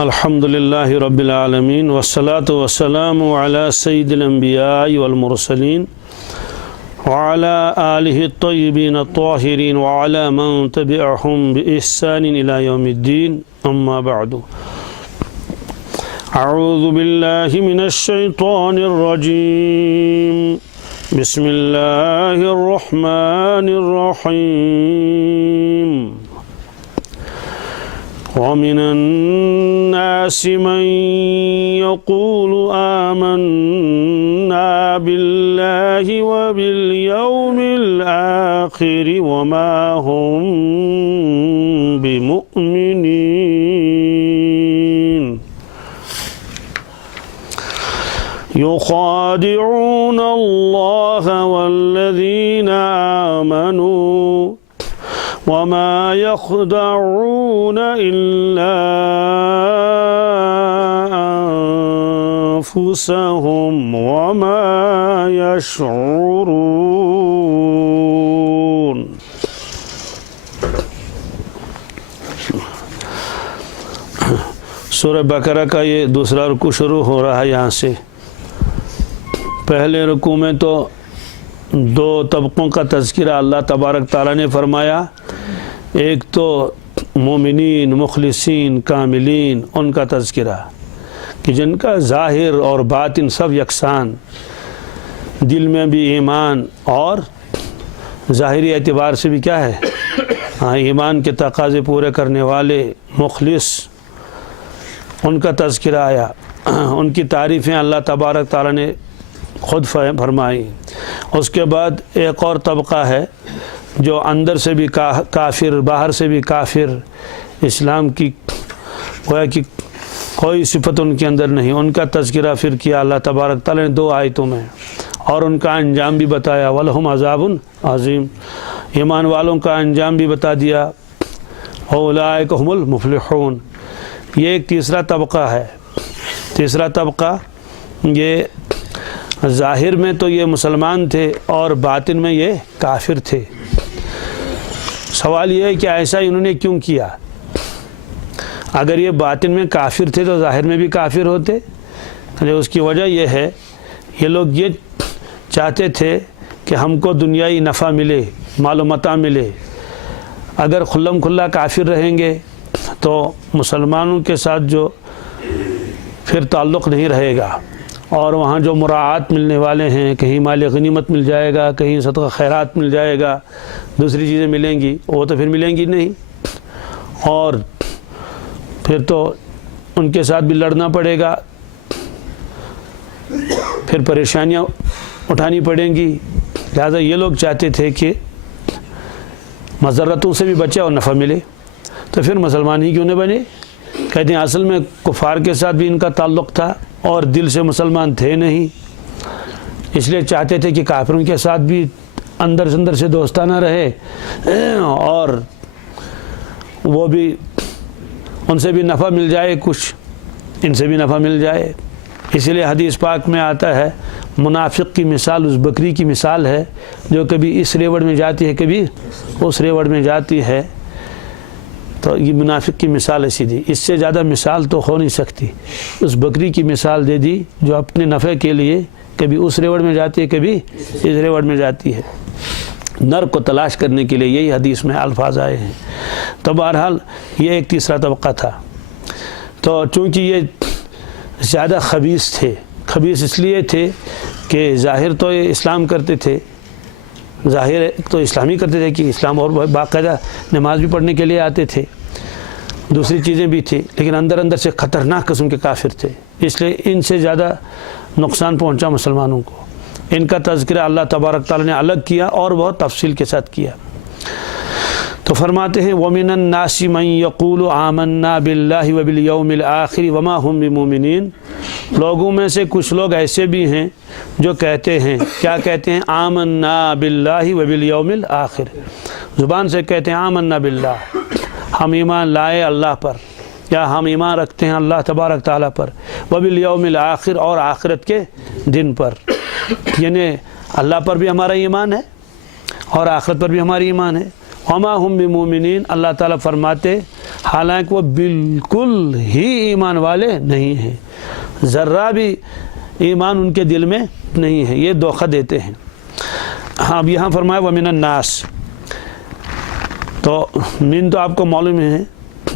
الحمد للہ رب العالمین والصلاة والسلام علی سید الانبیاء والمرسلین وعلى آلہ الطیبین الطاہرین وعلى من تبعهم بإحسان إلى یوم الدین اما بعد اعوذ باللہ من الشیطان الرجیم بسم اللہ الرحمن الرحیم ومن الناس من يقول آمنا بالله وباليوم الآخر وما هم بمؤمنين يخادعون الله والذين آمنوا وما يخدعون إلا أنفسهم وما يشعرون. سورہ بقرہ کا یہ دوسرا رکوع شروع ہو رہا ہے. یہاں سے پہلے رکوع میں تو دو طبقوں کا تذکرہ اللہ تبارک تعالیٰ نے فرمایا. ایک تو مومنین، مخلصین، کاملین، ان کا تذکرہ کہ جن کا ظاہر اور باطن سب یکساں، دل میں بھی ایمان اور ظاہری اعتبار سے بھی کیا ہے، ایمان کے تقاضے پورے کرنے والے مخلص، ان کا تذکرہ آیا. ان کی تعریفیں اللہ تبارک تعالیٰ نے خود فرمائی. اس کے بعد ایک اور طبقہ ہے جو اندر سے بھی کافر، باہر سے بھی کافر، اسلام کی گویا کہ کوئی صفت ان کے اندر نہیں. ان کا تذکرہ پھر کیا اللہ تبارک تعالیٰ نے دو آیتوں میں، اور ان کا انجام بھی بتایا. وَلَهُمْ عَذَابٌ عَظِيمٌ. ایمان والوں کا انجام بھی بتا دیا. أُولَٰئِكَ هُمُ الْمُفْلِحُونَ. یہ ایک تیسرا طبقہ ہے. تیسرا طبقہ یہ ظاہر میں تو یہ مسلمان تھے اور باطن میں یہ کافر تھے. سوال یہ ہے کہ ایسا انہوں نے کیوں کیا؟ اگر یہ باطن میں کافر تھے تو ظاہر میں بھی کافر ہوتے. اس کی وجہ یہ ہے، یہ لوگ یہ چاہتے تھے کہ ہم کو دنیائی نفع ملے، مال و متاع ملے. اگر کھلم کھلا کافر رہیں گے تو مسلمانوں کے ساتھ جو پھر تعلق نہیں رہے گا، اور وہاں جو مراعات ملنے والے ہیں، کہیں مال غنیمت مل جائے گا، کہیں صدقہ خیرات مل جائے گا، دوسری چیزیں ملیں گی، وہ تو پھر ملیں گی نہیں. اور پھر تو ان کے ساتھ بھی لڑنا پڑے گا، پھر پریشانیاں اٹھانی پڑیں گی. لہذا یہ لوگ چاہتے تھے کہ مضرتوں سے بھی بچے اور نفع ملے. تو پھر مسلمان ہی کیوں نہ بنے؟ کہتے ہیں اصل میں کفار کے ساتھ بھی ان کا تعلق تھا اور دل سے مسلمان تھے نہیں، اس لیے چاہتے تھے کہ کافروں کے ساتھ بھی اندر سے دوستانہ رہے اور وہ بھی ان سے بھی نفع مل جائے، کچھ ان سے بھی نفع مل جائے. اسی لیے حدیث پاک میں آتا ہے منافق کی مثال اس بکری کی مثال ہے جو کبھی اس ریوڑ میں جاتی ہے کبھی اس ریوڑ میں جاتی ہے. تو یہ منافق کی مثال ایسی دی، اس سے زیادہ مثال تو ہو نہیں سکتی. اس بکری کی مثال دے دی جو اپنے نفع کے لیے کبھی اس ریوڑ میں جاتی ہے کبھی اس ریوڑ میں جاتی ہے. نر کو تلاش کرنے کے لیے یہی حدیث میں الفاظ آئے ہیں. تو بہرحال یہ ایک تیسرا طبقہ تھا. تو چونکہ یہ زیادہ خبیث تھے، خبیث اس لیے تھے کہ ظاہر تو یہ اسلام کرتے تھے، ظاہر تو اسلامی کرتے تھے کہ اسلام، اور باقاعدہ نماز بھی پڑھنے کے لیے آتے تھے، دوسری چیزیں بھی تھیں، لیکن اندر سے خطرناک قسم کے کافر تھے. اس لیے ان سے زیادہ نقصان پہنچا مسلمانوں کو. ان کا تذکرہ اللہ تبارک تعالیٰ نے الگ کیا اور بہت تفصیل کے ساتھ کیا. تو فرماتے ہیں وَمِنَ النَّاسِ مَن يَقُولُ آمَنَّا بِاللَّهِ وَبِالْيَوْمِ الْآخِرِ وَمَا هُمْ بِمُؤْمِنِينَ. لوگوں میں سے کچھ لوگ ایسے بھی ہیں جو کہتے ہیں، کیا کہتے ہیں؟ آمنا باللہ وبالیوم الآخر. زبان سے کہتے ہیں آمنا باللہ، ہم ایمان لائے اللہ پر، یا ہم ایمان رکھتے ہیں اللہ تبارک تعالیٰ پر، وبالیوم الآخر، اور آخرت کے دن پر. یعنی اللہ پر بھی ہمارا ایمان ہے اور آخرت پر بھی ہماری ایمان ہے. وما ہم بمومنین، اللہ تعالیٰ فرماتے حالانکہ وہ بالکل ہی ایمان والے نہیں ہیں، ذرہ بھی ایمان ان کے دل میں نہیں ہے، یہ دھوکہ دیتے ہیں۔ ہاں اب یہاں فرمایا وَمِنَ النَّاسِ، تو من تو آپ کو معلوم ہے،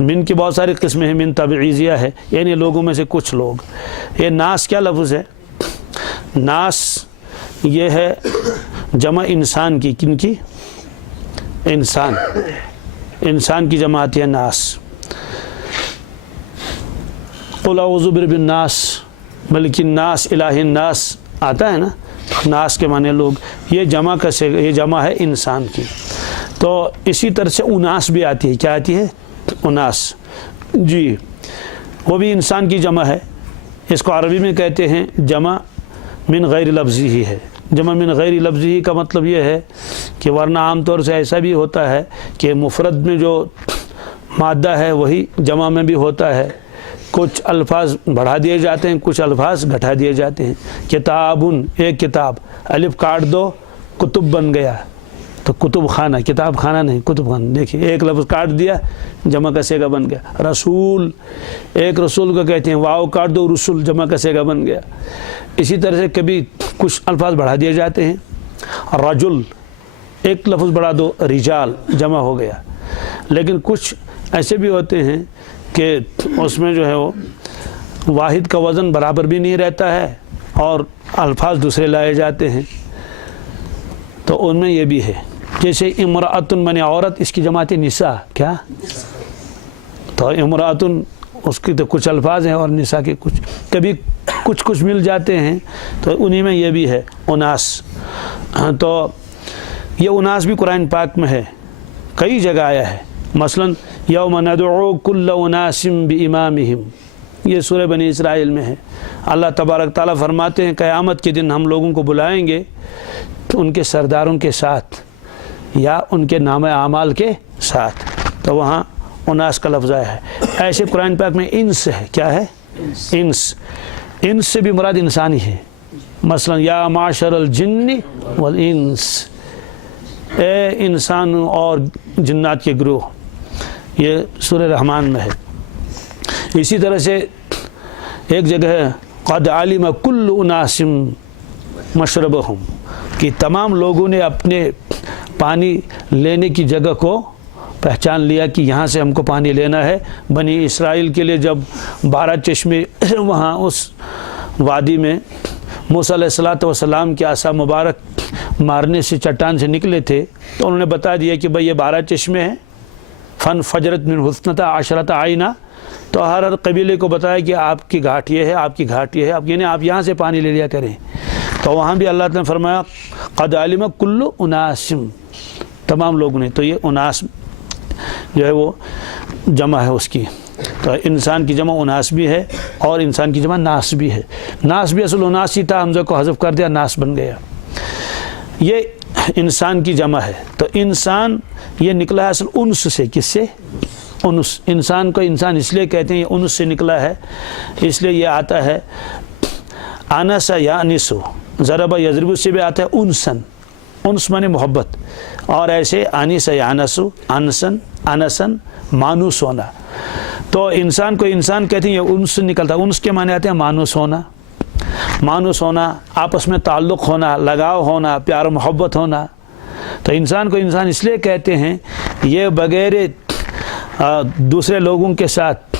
من کی بہت ساری قسمیں ہیں، من تبعیضیہ ہے، یعنی لوگوں میں سے کچھ لوگ۔ یہ ناس کیا لفظ ہے؟ ناس یہ ہے جمع انسان کی، کن کی؟ انسان کی جمع آتی ہے ناس۔ قُلْ أَعُوذُ بِرَبِّ النَّاسِ، بلکہ ناس الہ الناس آتا ہے نا، ناس کے معنی لوگ، یہ جمع ہے انسان کی۔ تو اسی طرح سے اناس بھی آتی ہے، کیا آتی ہے؟ اناس، جی وہ بھی انسان کی جمع ہے۔ اس کو عربی میں کہتے ہیں جمع من غیر لفظی ہی ہے۔ جمع من غیر لفظی کا مطلب یہ ہے کہ ورنہ عام طور سے ایسا بھی ہوتا ہے کہ مفرد میں جو مادہ ہے وہی جمع میں بھی ہوتا ہے، کچھ الفاظ بڑھا دیے جاتے ہیں، کچھ الفاظ گھٹا دیے جاتے ہیں۔ کتابن، ایک کتاب، الف کاٹ دو کتب بن گیا، تو کتب خانہ، کتاب خانہ نہیں، کتب خانہ۔ دیکھیے ایک لفظ کاٹ دیا، جمع کا صیغہ بن گیا۔ رسول، ایک رسول کو کہتے ہیں، واو کاٹ دو رسول، جمع کا صیغہ بن گیا۔ اسی طرح سے کبھی کچھ الفاظ بڑھا دیے جاتے ہیں۔ رجل، ایک لفظ بڑھا دو، رجال، جمع ہو گیا۔ لیکن کچھ ایسے بھی ہوتے ہیں کہ اس میں جو ہے وہ واحد کا وزن برابر بھی نہیں رہتا ہے اور الفاظ دوسرے لائے جاتے ہیں، تو ان میں یہ بھی ہے۔ جیسے امرأتن بنی عورت، اس کی جماعت نساء، کیا؟ تو امرأتن اس کی تو کچھ الفاظ ہیں اور نساء کے کچھ، کبھی کچھ مل جاتے ہیں، تو انہی میں یہ بھی ہے اناس۔ تو یہ اناس بھی قرآن پاک میں ہے، کئی جگہ آیا ہے۔ مثلا یوم ندعو کل اناس بامامہم، یہ سورہ بنی اسرائیل میں ہے۔ اللہ تبارک تعالیٰ فرماتے ہیں قیامت کے دن ہم لوگوں کو بلائیں گے ان کے سرداروں کے ساتھ یا ان کے نام اعمال کے ساتھ، تو وہاں اناس کا لفظ آیا ہے۔ ایسے قرآن پاک میں انس ہے، کیا ہے؟ انس سے بھی مراد انسانی ہے۔ مثلا یا معشر الجن والانس، اے انسان اور جنات کے گروہ، یہ سورہ رحمان میں ہے۔ اسی طرح سے ایک جگہ ہے قد علم کل اناس مشربہم، کہ تمام لوگوں نے اپنے پانی لینے کی جگہ کو پہچان لیا کہ یہاں سے ہم کو پانی لینا ہے۔ بنی اسرائیل کے لیے جب 12 چشمے وہاں اس وادی میں موسیٰ علیہ السلام کے عصا مبارک مارنے سے چٹان سے نکلے تھے، تو انہوں نے بتا دیا کہ بھئی یہ 12 چشمے ہیں، فن فجرت من حسنتا عشرت عینہ، تو ہر قبیلے کو بتایا کہ آپ کی گھاٹ یہ ہے، آپ کی گھاٹ یہ ہے، یعنی آپ یہاں سے پانی لے لیا کریں۔ تو وہاں بھی اللہ تعالیٰ نے فرمایا قد علم کل اناس، تمام لوگوں نے، تو یہ اناس جو ہے وہ جمع ہے اس کی۔ تو انسان کی جمع اناس بھی ہے اور انسان کی جمع ناس بھی ہے۔ ناس بھی اصل اناس ہی تھا، حمزہ کو حذف کر دیا، ناس بن گیا۔ یہ انسان کی جمع ہے۔ تو انسان یہ نکلا ہے اصل انس سے، کس سے؟ انس۔ انسان کو انسان اس لیے کہتے ہیں، یہ انس سے نکلا ہے، اس لیے یہ آتا ہے انس یانسو، ضرب یضرب سے بھی آتا ہے انسن، انس مانے محبت، اور ایسے انس یانسو، انسن، انسن، مانوس ہونا۔ تو انسان کو انسان کہتے ہیں، یہ انس سے نکلتا ہے۔ انس کے معنی آتے ہیں مانوس ہونا، مانوس ہونا، آپس میں تعلق ہونا، لگاؤ ہونا، پیار و محبت ہونا۔ تو انسان کو انسان اس لیے کہتے ہیں، یہ بغیر دوسرے لوگوں کے ساتھ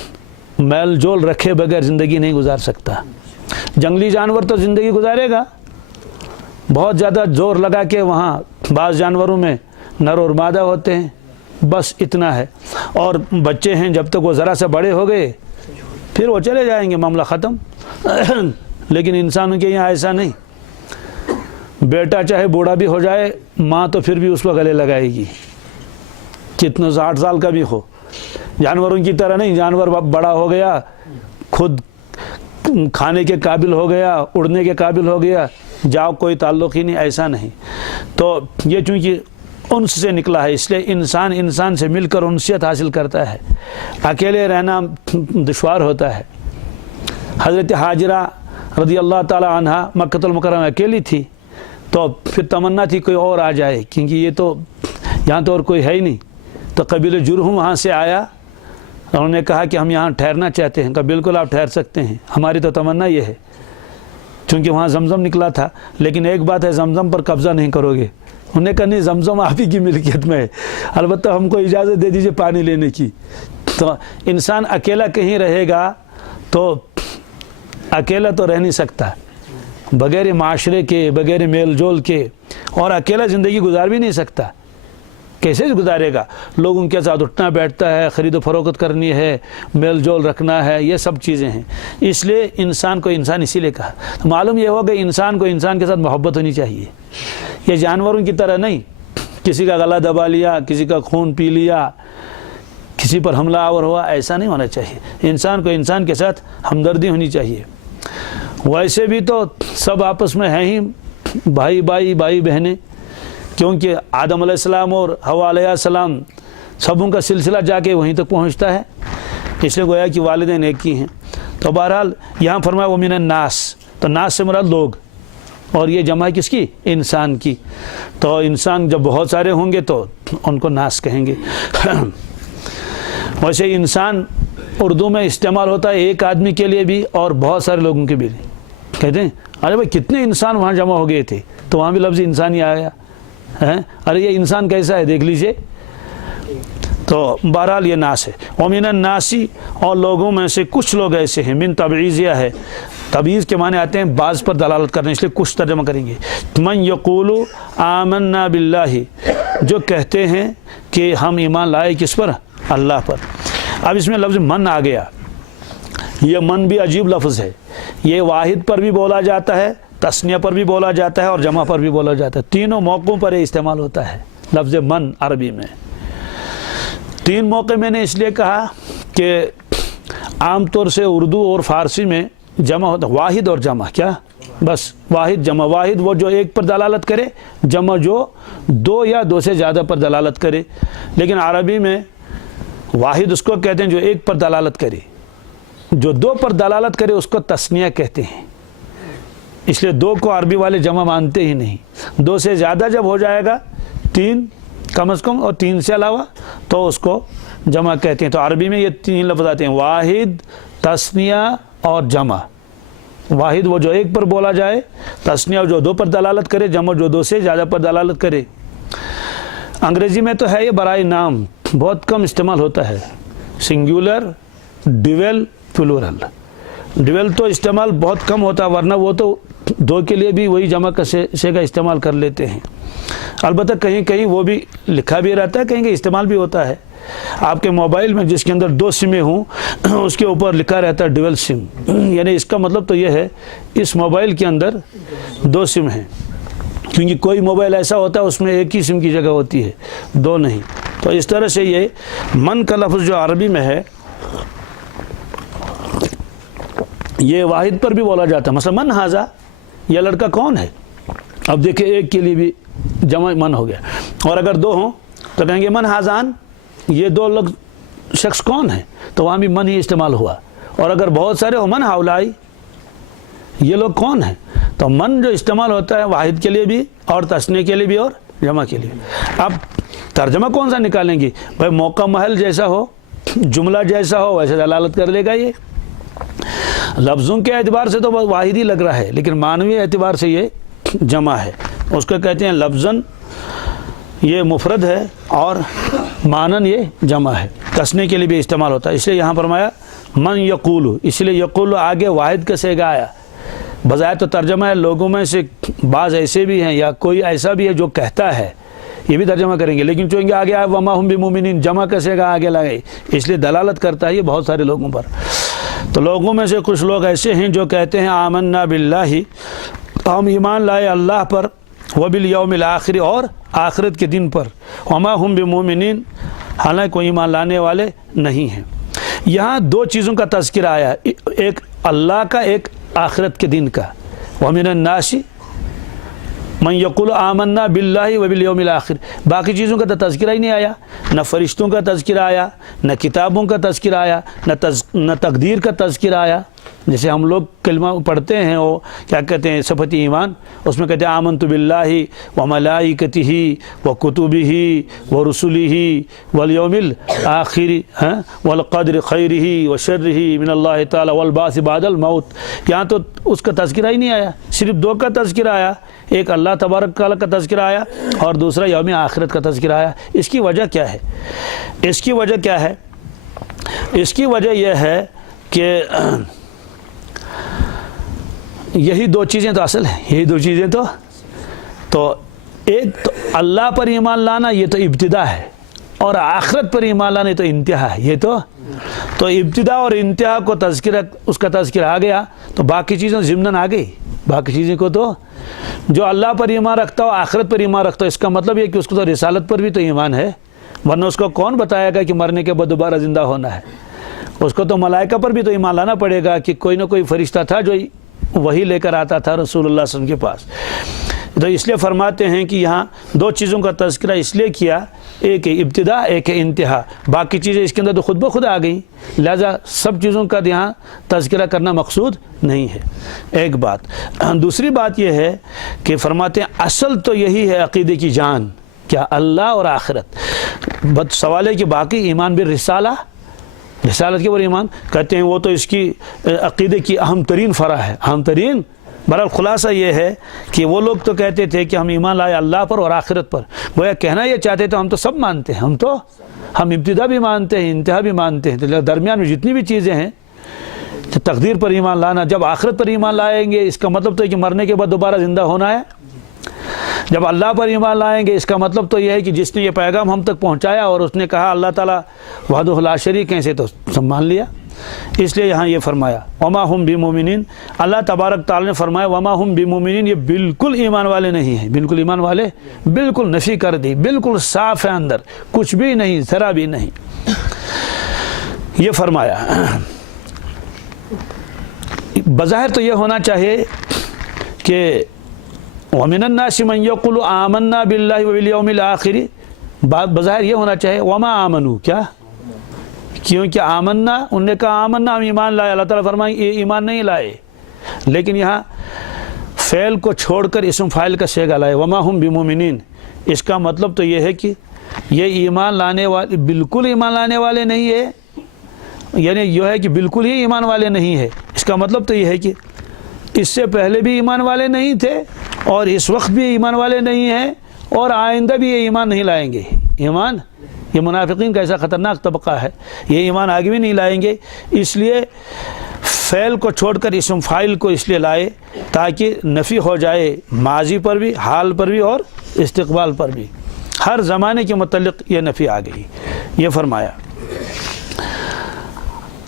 میل جول رکھے بغیر زندگی نہیں گزار سکتا۔ جنگلی جانور تو زندگی گزارے گا، بہت زیادہ زور لگا کے، وہاں بعض جانوروں میں نر اور مادہ ہوتے ہیں، بس اتنا ہے، اور بچے ہیں، جب تک وہ ذرا سے بڑے ہو گئے پھر وہ چلے جائیں گے، معاملہ ختم۔ لیکن انسانوں کے یہاں ایسا نہیں، بیٹا چاہے بوڑھا بھی ہو جائے، ماں تو پھر بھی اس کو گلے لگائے گی، کتنا 60 سال کا بھی ہو۔ جانوروں کی طرح نہیں، جانور بڑا ہو گیا، خود کھانے کے قابل ہو گیا، اڑنے کے قابل ہو گیا، جاؤ کوئی تعلق ہی نہیں، ایسا نہیں۔ تو یہ چونکہ انس سے نکلا ہے، اس لیے انسان انسان سے مل کر انسیت حاصل کرتا ہے، اکیلے رہنا دشوار ہوتا ہے۔ حضرت حاجرہ رضی اللہ تعالی عنہ مکہ المکرمہ اکیلی تھی، تو پھر تمنا تھی کوئی اور آ جائے، کیونکہ یہ تو یہاں تو اور کوئی ہے ہی نہیں۔ تو قبیلہ جرہم وہاں سے آیا، انہوں نے کہا کہ ہم یہاں ٹھہرنا چاہتے ہیں. کہا بالکل آپ ٹھہر سکتے ہیں, ہماری تو تمنا یہ ہے, چونکہ وہاں زمزم نکلا تھا. لیکن ایک بات ہے, زمزم پر قبضہ نہیں کرو گے. انہوں نے کہا نہیں, زمزم آپ ہی کی ملکیت میں ہے, البتہ ہم کو اجازت دے دیجئے پانی لینے کی. تو انسان اکیلا کہیں رہے گا تو اکیلا تو رہ نہیں سکتا, بغیر معاشرے کے, بغیر میل جول کے, اور اکیلا زندگی گزار بھی نہیں سکتا. کیسے گزارے گا؟ لوگوں کے ساتھ اٹھنا بیٹھتا ہے, خرید و فروخت کرنی ہے, میل جول رکھنا ہے, یہ سب چیزیں ہیں. اس لیے انسان کو انسان اسی لیے کہا. معلوم یہ ہو کہ انسان کو انسان کے ساتھ محبت ہونی چاہیے. یہ جانوروں کی طرح نہیں, کسی کا گلا دبا لیا, کسی کا خون پی لیا, کسی پر حملہ آور ہوا, ایسا نہیں ہونا چاہیے. انسان کو انسان کے ساتھ ہمدردی ہونی چاہیے. ویسے بھی تو سب آپس میں ہیں ہی بھائی بھائی بھائی بہنیں, کیونکہ آدم علیہ السلام اور حوا علیہ السلام سبوں کا سلسلہ جا کے وہیں تک پہنچتا ہے. اس لیے گویا کہ والدین ایک ہی ہیں. تو بہرحال یہاں فرمایا ومن الناس, تو ناس سے مراد لوگ, اور یہ جمع کس کی؟ انسان کی. تو انسان جب بہت سارے ہوں گے تو ان کو ناس کہیں گے. ویسے انسان اردو میں استعمال ہوتا ہے ایک آدمی کے لیے بھی اور بہت سارے لوگوں کے بھی. کہتے ہیں ارے بھائی کتنے انسان وہاں جمع ہو گئے تھے, تو وہاں بھی لفظ انسان ہی آیا. ارے یہ انسان کیسا ہے دیکھ لیجئے. تو بہرحال یہ ناس ہے. ومن الناسی, اور لوگوں میں سے کچھ لوگ ایسے ہیں. من تبعیضیہ ہے, تبعیض کے معنی آتے ہیں بعض پر دلالت کرنے, اس لیے کچھ ترجمہ کریں گے. من یقول آمنا باللہ, جو کہتے ہیں کہ ہم ایمان لائے کس پر؟ اللہ پر. اب اس میں لفظ من آ گیا. یہ من بھی عجیب لفظ ہے. یہ واحد پر بھی بولا جاتا ہے, تثنیہ پر بھی بولا جاتا ہے, اور جمع پر بھی بولا جاتا ہے. تینوں موقعوں پر یہ استعمال ہوتا ہے لفظ من عربی میں. تین موقع میں نے اس لیے کہا کہ عام طور سے اردو اور فارسی میں جمع ہوتا ہے واحد اور جمع. کیا؟ بس واحد جمع. واحد وہ جو ایک پر دلالت کرے, جمع جو دو یا دو سے زیادہ پر دلالت کرے. لیکن عربی میں واحد اس کو کہتے ہیں جو ایک پر دلالت کرے, جو دو پر دلالت کرے اس کو تثنیہ کہتے ہیں. اس لیے دو کو عربی والے جمع مانتے ہی نہیں. دو سے زیادہ جب ہو جائے گا, تین کم از کم اور تین سے علاوہ, تو اس کو جمع کہتے ہیں. تو عربی میں یہ تین لفظ آتے ہیں, واحد, تثنیہ اور جمع. واحد وہ جو ایک پر بولا جائے, تثنیہ جو دو پر دلالت کرے, جمع جو دو سے زیادہ پر دلالت کرے. انگریزی میں تو ہے یہ برائے نام, بہت کم استعمال ہوتا ہے. Singular, dwell, plural. ڈویل تو استعمال بہت کم ہوتا ہے, ورنہ وہ تو دو کے لیے بھی وہی جمع کا سے کا استعمال کر لیتے ہیں. البتہ کہیں کہیں وہ بھی لکھا بھی رہتا ہے, کہیں کہیں استعمال بھی ہوتا ہے. آپ کے موبائل میں جس کے اندر دو سمیں ہوں, اس کے اوپر لکھا رہتا ہے ڈویل سم, یعنی اس کا مطلب تو یہ ہے اس موبائل کے اندر دو سم ہیں. کیونکہ کوئی موبائل ایسا ہوتا ہے اس میں ایک ہی سم کی جگہ ہوتی ہے, دو نہیں. تو اس طرح سے یہ من کا لفظ جو عربی میں ہے یہ واحد پر بھی بولا جاتا ہے. مثلا من ہاذا, یہ لڑکا کون ہے. اب دیکھیں ایک کے لیے بھی جمع من ہو گیا. اور اگر دو ہوں تو کہیں گے من ہاذان, یہ دو لوگ شخص کون ہیں, تو وہاں بھی من ہی استعمال ہوا. اور اگر بہت سارے ہو, من ہاولائی, یہ لوگ کون ہیں, تو من جو استعمال ہوتا ہے واحد کے لیے بھی اور تثنیہ کے لیے بھی اور جمع کے لیے. اب ترجمہ کون سا نکالیں گے بھائی؟ موقع محل جیسا ہو, جملہ جیسا ہو, ویسے دلالت کر لے گا. یہ لفظوں کے اعتبار سے تو واحد ہی لگ رہا ہے, لیکن معنوی اعتبار سے یہ جمع ہے. اس کو کہتے ہیں لفظاً یہ مفرد ہے اور معنن یہ جمع ہے. تثنیہ کے لیے بھی استعمال ہوتا ہے. اس لیے یہاں فرمایا من یقول, اس لیے یقول آگے واحد کا صیغہ آیا. بظاہر تو ترجمہ ہے لوگوں میں سے بعض ایسے بھی ہیں یا کوئی ایسا بھی ہے جو کہتا ہے, یہ بھی ترجمہ کریں گے. لیکن چونکہ آگے آیا وما ہم بمؤمنین, جمع کا صیغہ آگے لگائی, اس لیے دلالت کرتا ہے یہ بہت سارے لوگوں پر. تو لوگوں میں سے کچھ لوگ ایسے ہیں جو کہتے ہیں آمنا باللہ, ہم ایمان لائے اللہ پر, وبالیوم الآخر, اور آخرت کے دن پر, وما ہم بمؤمنین, حالانکہ کوئی ایمان لانے والے نہیں ہیں. یہاں دو چیزوں کا تذکرہ آیا, ایک اللہ کا, ایک آخرت کے دن کا. ومن الناس من یقول آمنا باللہ وبالیوم الآخر. باقی چیزوں کا تو تذکرہ ہی نہیں آیا, نہ فرشتوں کا تذکرہ آیا, نہ کتابوں کا تذکرہ آیا, نہ تقدیر کا تذکرہ آیا. جیسے ہم لوگ کلمہ پڑھتے ہیں وہ کیا کہتے ہیں صفت ایمان، اس میں کہتے ہیں آمنت باللہ و ملائکتہ و کتبہ و رسلہ والیوم الآخر والقدر خیرہ و شرہ من اللہ تعالی والبعث بعد الموت. یہاں تو اس کا تذکرہ ہی نہیں آیا، صرف دو کا تذکرہ آیا، ایک اللہ تبارک تعالیٰ کا تذکرہ آیا اور دوسرا یوم آخرت کا تذکرہ آیا. اس کی وجہ کیا ہے؟ اس کی وجہ کیا ہے؟ اس کی وجہ یہ ہے کہ یہی دو چیزیں تو اصل ہیں، یہی دو چیزیں تو ایک تو اللہ پر ایمان لانا، یہ تو ابتدا ہے، اور آخرت پر ایمان لانا یہ تو انتہا ہے. یہ تو ابتدا اور انتہا کو تذکرہ، اس کا تذکرہ آ گیا تو باقی چیزیں ضمناً آ گئی. باقی چیزیں کو تو جو اللہ پر ایمان رکھتا ہو، آخرت پر ایمان رکھتا ہو، اس کا مطلب یہ کہ اس کو تو رسالت پر بھی تو ایمان ہے، ورنہ اس کو کون بتائے گا کہ مرنے کے بعد دوبارہ زندہ ہونا ہے؟ اس کو تو ملائکہ پر بھی تو ایمان لانا پڑے گا کہ کوئی نہ کوئی فرشتہ تھا جو وہی لے کر آتا تھا رسول اللہ صلی اللہ علیہ وسلم کے پاس. تو اس لیے فرماتے ہیں کہ یہاں دو چیزوں کا تذکرہ اس لیے کیا، ایک ہے ابتدا، ایک ہے انتہا. باقی چیزیں اس کے اندر تو خود بخود آ گئیں، لہذا سب چیزوں کا یہاں تذکرہ کرنا مقصود نہیں ہے. ایک بات. دوسری بات یہ ہے کہ فرماتے ہیں اصل تو یہی ہے عقیدے کی جان، کیا؟ اللہ اور آخرت. بس سوال ہے کہ باقی ایمان بالرسالہ، رسالت کے اوپر ایمان کہتے ہیں وہ تو اس کی عقیدے کی اہم ترین فرع ہے، اہم ترین. بہرحال خلاصہ یہ ہے کہ وہ لوگ تو کہتے تھے کہ ہم ایمان لائے اللہ پر اور آخرت پر، گویا کہنا یہ چاہتے تھے ہم تو سب مانتے ہیں، ہم ابتدا بھی مانتے ہیں، انتہا بھی مانتے ہیں، درمیان میں جتنی بھی چیزیں ہیں، تقدیر پر ایمان لانا. جب آخرت پر ایمان لائیں گے اس کا مطلب تو ہے کہ مرنے کے بعد دوبارہ زندہ ہونا ہے. جب اللہ پر ایمان لائیں گے اس کا مطلب تو یہ ہے کہ جس نے یہ پیغام ہم تک پہنچایا اور اس نے کہا اللہ تعالیٰ وحدہ لا شریک ہے، سے تو سب مان لیا. اس لیے یہاں یہ فرمایا وما ہم بمؤمنین. اللہ تبارک تعالیٰ نے فرمایا وما ہم بمؤمنین، یہ بالکل ایمان والے نہیں ہیں. بالکل ایمان والے، بالکل نفی کر دی، بالکل صاف ہے، اندر کچھ بھی نہیں، ذرا بھی نہیں. یہ فرمایا. بظاہر تو یہ ہونا چاہیے کہ وَمِنَ النَّاسِ مَنْ يَقُولُ آمَنَّا بِاللَّهِ وَبِالْيَوْمِ الْآخِرِ. بظاہر یہ ہونا چاہیے وَمَا آمَنُوا، کیا؟ کیونکہ آمنا، انہوں نے کہا آمنا ہم ایمان لائے، اللہ تعالیٰ فرمائیں یہ ایمان نہیں لائے. لیکن یہاں فعل کو چھوڑ کر اسم فاعل کا صیغہ لائے وما ہم بمؤمنین. اس کا مطلب تو یہ ہے کہ یہ ایمان لانے والے بالکل ایمان لانے والے نہیں ہے، یعنی یہ ہے کہ بالکل ہی ایمان والے نہیں ہے. اس کا مطلب تو یہ ہے کہ اس سے پہلے بھی ایمان والے نہیں تھے اور اس وقت بھی ایمان والے نہیں ہیں اور آئندہ بھی یہ ایمان نہیں لائیں گے. ایمان، یہ منافقین کا ایسا خطرناک طبقہ ہے، یہ ایمان آگے بھی نہیں لائیں گے. اس لیے فعل کو چھوڑ کر اسم فاعل کو اس لیے لائے تاکہ نفی ہو جائے ماضی پر بھی، حال پر بھی اور استقبال پر بھی. ہر زمانے کے متعلق یہ نفی آ گئی. یہ فرمایا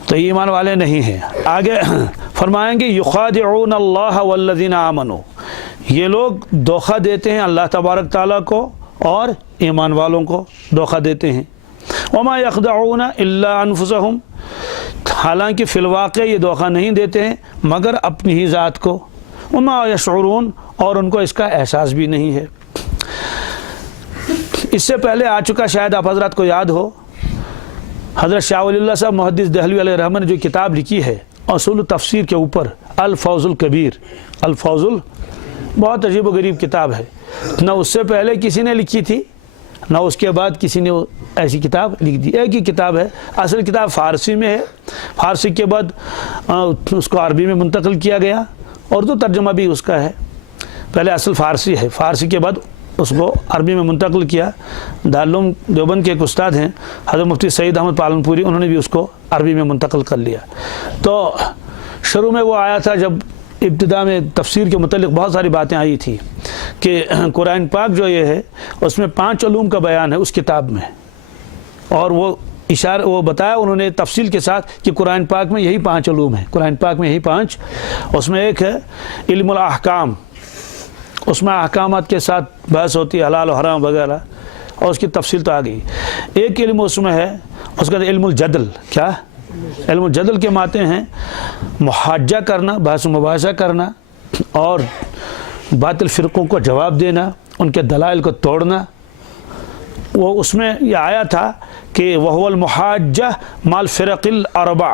تو ایمان والے نہیں ہیں. آگے فرمائیں گے یخادعون اللہ والذین آمنوا. یہ لوگ دھوکہ دیتے ہیں اللہ تبارک تعالیٰ کو اور ایمان والوں کو دھوکہ دیتے ہیں. وما یخدعون الا انفسهم. حالانکہ فی الواقع یہ دھوکہ نہیں دیتے ہیں مگر اپنی ہی ذات کو. وما یشعرون. اور ان کو اس کا احساس بھی نہیں ہے. اس سے پہلے آ چکا، شاید آپ حضرات کو یاد ہو، حضرت شاہ ولی اللہ صاحب محدث دہلوی علیہ رحمہ نے جو کتاب لکھی ہے اصول تفسیر کے اوپر، الفوز الکبیر. الفوز بہت عجیب و غریب کتاب ہے. نہ اس سے پہلے کسی نے لکھی تھی نہ اس کے بعد کسی نے ایسی کتاب لکھ دی. ایک ہی کتاب ہے. اصل کتاب فارسی میں ہے، فارسی کے بعد اس کو عربی میں منتقل کیا گیا، اردو ترجمہ بھی اس کا ہے. پہلے اصل فارسی ہے، فارسی کے بعد اس کو عربی میں منتقل کیا. دارالعلوم دیوبند کے ایک استاد ہیں حضرت مفتی سعید احمد پالنپوری، انہوں نے بھی اس کو عربی میں منتقل کر لیا. تو شروع میں وہ آیا تھا جب ابتدا میں تفسیر کے متعلق بہت ساری باتیں آئی تھی کہ قرآن پاک جو یہ ہے اس میں 5 علوم کا بیان ہے اس کتاب میں، اور وہ بتایا انہوں نے تفصیل کے ساتھ کہ قرآن پاک میں یہی 5 علوم ہیں. قرآن پاک میں یہی 5. اس میں ایک ہے علم الاحکام، اس میں احکامات کے ساتھ بحث ہوتی ہے، حلال و حرام وغیرہ، اور اس کی تفصیل تو آ گئی. ایک علم اس میں ہے، اس کا علم الجدل. کیا؟ علم الجدل کے معنی ہیں محاجہ کرنا، بحث و مباحثہ کرنا اور باطل فرقوں کو جواب دینا، ان کے دلائل کو توڑنا. وہ اس میں یہ آیا تھا کہ وهو المحاجہ مال فرق الاربع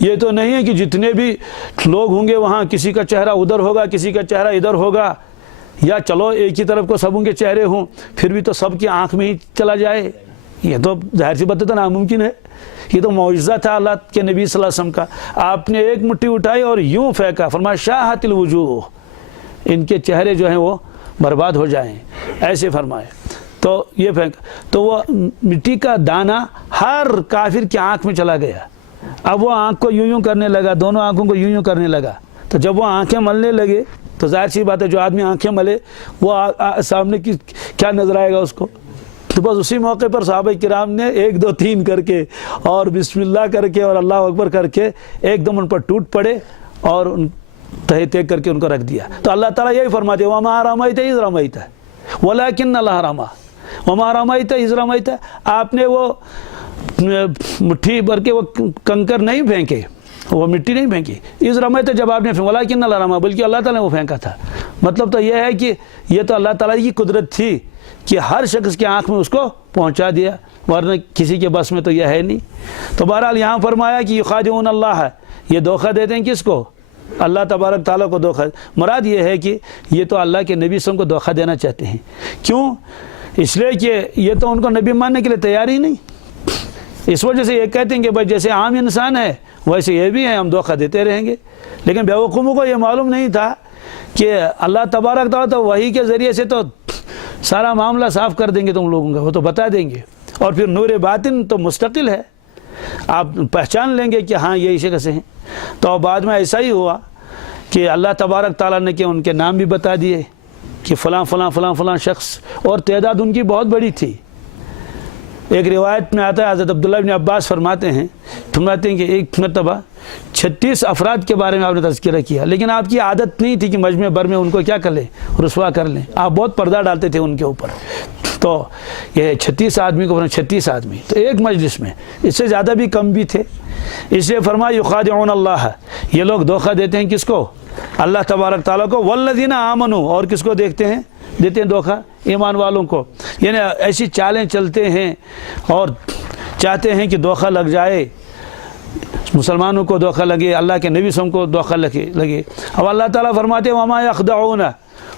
یہ تو نہیں ہے کہ جتنے بھی لوگ ہوں گے وہاں کسی کا چہرہ ادھر ہوگا کسی کا چہرہ ادھر ہوگا، یا چلو ایک ہی طرف کو سبوں کے چہرے ہوں پھر بھی تو سب کی آنکھ میں ہی چلا جائے، یہ تو ظاہر سی بات ہے تو ناممکن ہے۔ یہ تو معجزہ تھا اللہ کے نبی صلی اللہ علیہ وسلم کا، آپ نے ایک مٹھی اٹھائی اور یوں پھینکا، فرمایا شاہت الوجوہ، ان کے چہرے جو ہیں وہ برباد ہو جائیں، ایسے فرمائے۔ تو یہ پھینکا تو وہ مٹی کا دانہ ہر کافر کی آنکھ میں چلا گیا، اب وہ آنکھ کو یوں یوں کرنے لگا، دونوں آنکھوں کو یوں یوں کرنے لگا، تو جب وہ آنکھیں ملنے لگے تو ظاہر سی بات ہے جو آدمی آنکھیں ملے وہ سامنے کی کیا نظر آئے گا اس کو، تو بس اسی موقع پر صحابہ کرام نے 1 2 3 کر کے اور بسم اللہ کر کے اور اللہ اکبر کر کے ایک دم ان پر ٹوٹ پڑے اور تہے تیگ کر کے ان کو رکھ دیا۔ تو اللہ تعالیٰ یہی فرماتے ہیں وَمَا رَمَيْتَ إِذْ رَمَيْتَ وَلَكِنَّ اللَّهَ رَمَى، وَمَا رَمَيْتَ إِذْ رَمَيْتَ، آپ نے وہ مٹھی بھر کے وہ کنکر نہیں پھینکے، وہ مٹی نہیں پھینکی، اِذْ رَمَيْتَ جب آپ نے وَلَكِنَّ اللَّهَ رَمَى، بلکہ اللہ تعالیٰ نے وہ پھینکا تھا۔ مطلب تو یہ ہے کہ یہ تو اللہ تعالیٰ کی قدرت تھی کہ ہر شخص کی آنکھ میں اس کو پہنچا دیا، ورنہ کسی کے بس میں تو یہ ہے نہیں۔ تو بہرحال یہاں فرمایا کہ یخادعون اللہ، یہ دھوکہ دیتے ہیں کس کو؟ اللہ تبارک تعالیٰ کو دھوکہ۔ مراد یہ ہے کہ یہ تو اللہ کے نبی صلی اللہ علیہ وسلم کو دھوکہ دینا چاہتے ہیں، کیوں؟ اس لیے کہ یہ تو ان کو نبی ماننے کے لیے تیار ہی نہیں، اس وجہ سے یہ کہتے ہیں کہ بھائی جیسے عام انسان ہے ویسے یہ بھی ہیں، ہم دھوکہ دیتے رہیں گے۔ لیکن بیوقوفوں کو یہ معلوم نہیں تھا کہ اللہ تبارک تعالیٰ تو وحی کے ذریعے سے تو سارا معاملہ صاف کر دیں گے تم لوگوں کا، وہ تو بتا دیں گے، اور پھر نور باطن تو مستقل ہے، آپ پہچان لیں گے کہ ہاں یہ شخص ہیں۔ تو بعد میں ایسا ہی ہوا کہ اللہ تبارک تعالیٰ نے کہ ان کے نام بھی بتا دیے کہ فلاں فلاں فلاں فلاں شخص، اور تعداد ان کی بہت بڑی تھی۔ ایک روایت میں آتا ہے حضرت عبداللہ بن عباس فرماتے ہیں کہ ایک مرتبہ 36 افراد کے بارے میں آپ نے تذکرہ کیا، لیکن آپ کی عادت نہیں تھی کہ مجمع بھر میں ان کو کیا کر لیں، رسوا کر لیں، آپ بہت پردہ ڈالتے تھے ان کے اوپر۔ تو یہ 36 آدمی کو 36 آدمی تو ایک مجلس میں، اس سے زیادہ بھی کم بھی تھے، اس لیے فرمایا یخادعون اللہ، یہ لوگ دھوکہ دیتے ہیں کس کو؟ اللہ تبارک تعالیٰ کو، والذین آمنوا، اور کس کو دیتے ہیں دھوکہ؟ ایمان والوں کو۔ یعنی ایسی چالیں چلتے ہیں اور چاہتے ہیں کہ دھوکہ لگ جائے، مسلمانوں کو دھوکہ لگے، اللہ کے نبی صلی اللہ علیہ وسلم کو دھوکہ لگے۔ اب اللہ تعالیٰ فرماتے ہیں وما یخدعون،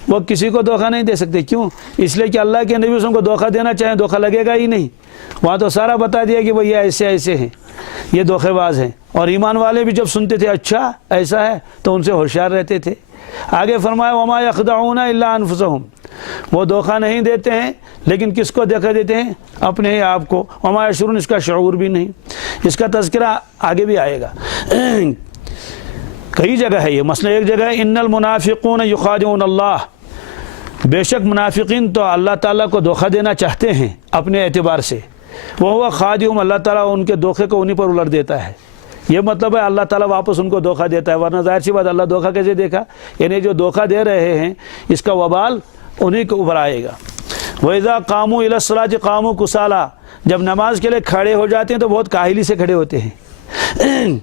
وہ کسی کو دھوکہ نہیں دے سکتے، کیوں؟ اس لیے کہ اللہ کے نبی صلی اللہ علیہ وسلم کو دھوکہ دینا چاہیں دھوکہ لگے گا ہی نہیں، وہاں تو سارا بتا دیا کہ وہ یہ ایسے ایسے ہیں، یہ دھوکے باز ہیں۔ اور ایمان والے بھی جب سنتے تھے اچھا ایسا ہے تو ان سے ہوشیار رہتے تھے۔ آگے فرمایا وما یخدعون الا انفسهم، وہ دھوکہ نہیں دیتے ہیں لیکن کس کو دھوکہ دیتے ہیں؟ اپنے ہی آپ کو۔ وما یشعرون، اس کا شعور بھی نہیں۔ اس کا تذکرہ آگے بھی آئے گا، کئی جگہ ہے یہ مسئلہ۔ ایک جگہ ہے ان المنافقون یخادعون اللہ، بے شک منافقین تو اللہ تعالیٰ کو دھوکہ دینا چاہتے ہیں اپنے اعتبار سے، وہ خادعہم، اللہ تعالیٰ ان کے دھوکے کو انہیں پر الٹ دیتا ہے۔ یہ مطلب ہے اللہ تعالیٰ واپس ان کو دھوکہ دیتا ہے، ورنہ ظاہر سی بات اللہ دھوکہ کیسے دیکھا؟ یعنی جو دھوکہ دے رہے ہیں اس کا وبال انہیں کے اوپر آئے گا۔ وَإِذَا قَامُوا إِلَى الصَّلَاةِ قَامُوا كُسَالَىٰ، جب نماز کے لیے کھڑے ہو جاتے ہیں تو بہت کاہلی سے کھڑے ہوتے ہیں۔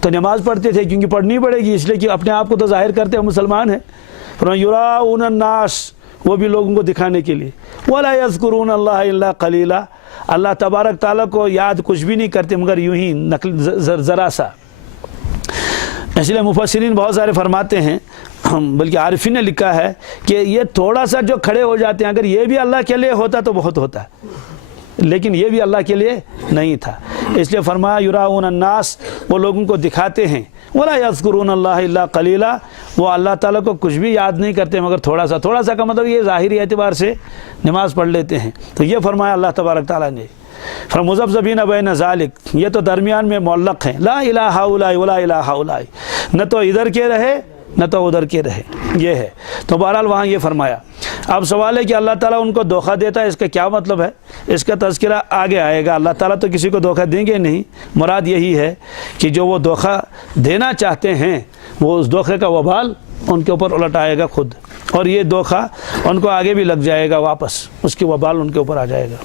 تو نماز پڑھتے تھے کیونکہ پڑھنی پڑے گی، اس لیے کہ اپنے آپ کو تو ظاہر کرتے ہیں مسلمان ہیں۔ یُرَاءُونَ النَّاسَ، وہ بھی لوگوں کو دکھانے کے لیے۔ وَلَا يَذْكُرُونَ اللَّهَ إِلَّا قَلِيلًا، اللہ تبارک تعالیٰ کو یاد کچھ بھی نہیں کرتے مگر یوں ہی ذرا سا۔ اس لیے مفسرین بہت سارے فرماتے ہیں، بلکہ عارفین نے لکھا ہے کہ یہ تھوڑا سا جو کھڑے ہو جاتے ہیں، اگر یہ بھی اللہ کے لیے ہوتا تو بہت ہوتا، لیکن یہ بھی اللہ کے لیے نہیں تھا، اس لیے فرمایا یراؤن الناس، وہ لوگوں کو دکھاتے ہیں۔ ولا یذکرون اللہ الا قلیلا، وہ اللہ تعالیٰ کو کچھ بھی یاد نہیں کرتے مگر تھوڑا سا۔ تھوڑا سا کا مطلب یہ ظاہری اعتبار سے نماز پڑھ لیتے ہیں۔ تو یہ فرمایا اللہ تبارک تعالیٰ نے، فمذبذبین بین ذالک، یہ تو درمیان میں معلق ہیں، لا الہ ہؤلاء ولا الہ ہؤلاء، نہ تو ادھر کے رہے نہ تو ادھر کے رہے، یہ ہے۔ تو بہرحال وہاں یہ فرمایا۔ اب سوال ہے کہ اللہ تعالیٰ ان کو دھوکہ دیتا ہے، اس کا کیا مطلب ہے؟ اس کا تذکرہ آگے آئے گا۔ اللہ تعالیٰ تو کسی کو دھوکہ دیں گے نہیں، مراد یہی ہے کہ جو وہ دھوکہ دینا چاہتے ہیں وہ اس دھوکے کا وبال ان کے اوپر الٹ آئے گا خود، اور یہ دھوکہ ان کو آگے بھی لگ جائے گا واپس، اس کی وبال ان کے اوپر آ جائے گا۔